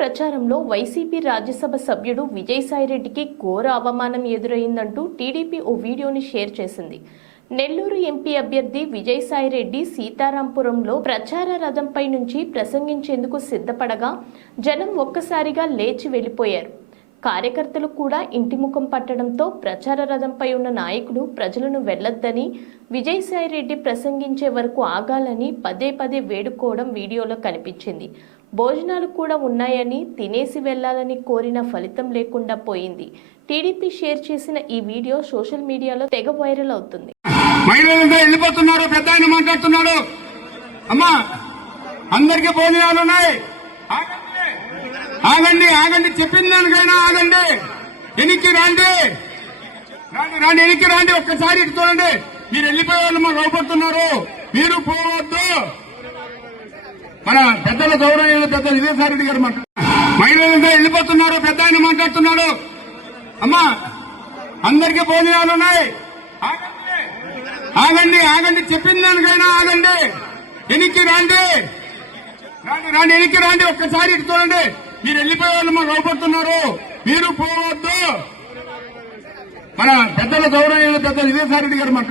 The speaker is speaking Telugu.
ప్రచారంలో వైసీపీ రాజ్యసభ సభ్యుడు విజయసాయిరెడ్డికి ఘోర అవమానం ఎదురైందంటూ టీడీపీ ఓ వీడియోని షేర్ చేసింది. నెల్లూరు ఎంపీ అభ్యర్థి విజయసాయిరెడ్డి సీతారాంపురంలో ప్రచార రథంపై నుంచి ప్రసంగించేందుకు సిద్ధపడగా జనం ఒక్కసారిగా లేచి వెళ్ళిపోయారు. కార్యకర్తలు కూడా ఇంటి ముఖం పట్టడంతో ప్రచార రథంపై ఉన్న నాయకుడు ప్రజలను వెళ్ళొద్దని విజయసాయిరెడ్డి ప్రసంగించే వరకు ఆగాలని పదే పదే వేడుకోవడం వీడియోలో కనిపించింది. భోజనాలు కూడా ఉన్నాయని తినేసి వెళ్ళాలని కోరిన ఫలితం లేకుండా పోయింది. టీడీపీ షేర్ చేసిన ఈ వీడియో సోషల్ మీడియాలో తెగ వైరల్ అవుతుంది. వెళ్ళిపోతున్నారు పెద్ద ఆయన మాట్లాడుతున్నాడు. అమ్మా అందరికీ భోజనాలు ఉన్నాయి. ఆగండి. ఆగండి. ఆగండి చెప్పిన దానికైనా ఆగండి. ఎనికి రాండి. రాండి రాండి వెనక్కి రాండి. ఒక్కసారి ఇటు చూడండి. మీరు వెళ్ళిపోయే వాళ్ళు మాకు లోపడుతున్నారు. మీరు పోవద్దు. మన పెద్దల గౌరవ పెద్ద విజయసాయిరెడ్డి గారు మాట మహిళలంతా వెళ్ళిపోతున్నారు. పెద్ద ఆయన మాట్లాడుతున్నాడు. అమ్మా అందరికి భోజనాలు ఉన్నాయి. ఆగండి. ఆగండి. ఆగండి చెప్పిన దానికైనా ఆగండి. ఎనికి రాండి. రాండి రాండి వెనక్కి రాండి. ఒక్కసారి ఇటు చూడండి. మీరు వెళ్ళిపోయే వాళ్ళు మాకు లోపడుతున్నారు. మీరు పోవద్దు. మన పెద్దల గౌరవ పెద్ద విజయసాయిరెడ్డి గారు మాట